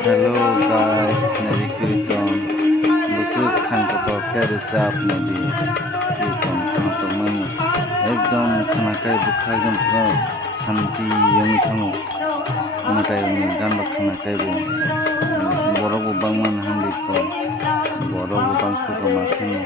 Hello guys, Nadi Kirtan. Busuk khan to kerisap Nadi Kirtan khan to mani. Ekdom khana kai bukhai gam pro santi yung thango. Nakai ni gamba khana kai bu. Borok bu bangman handi ko. Borok bu bang suka makhino.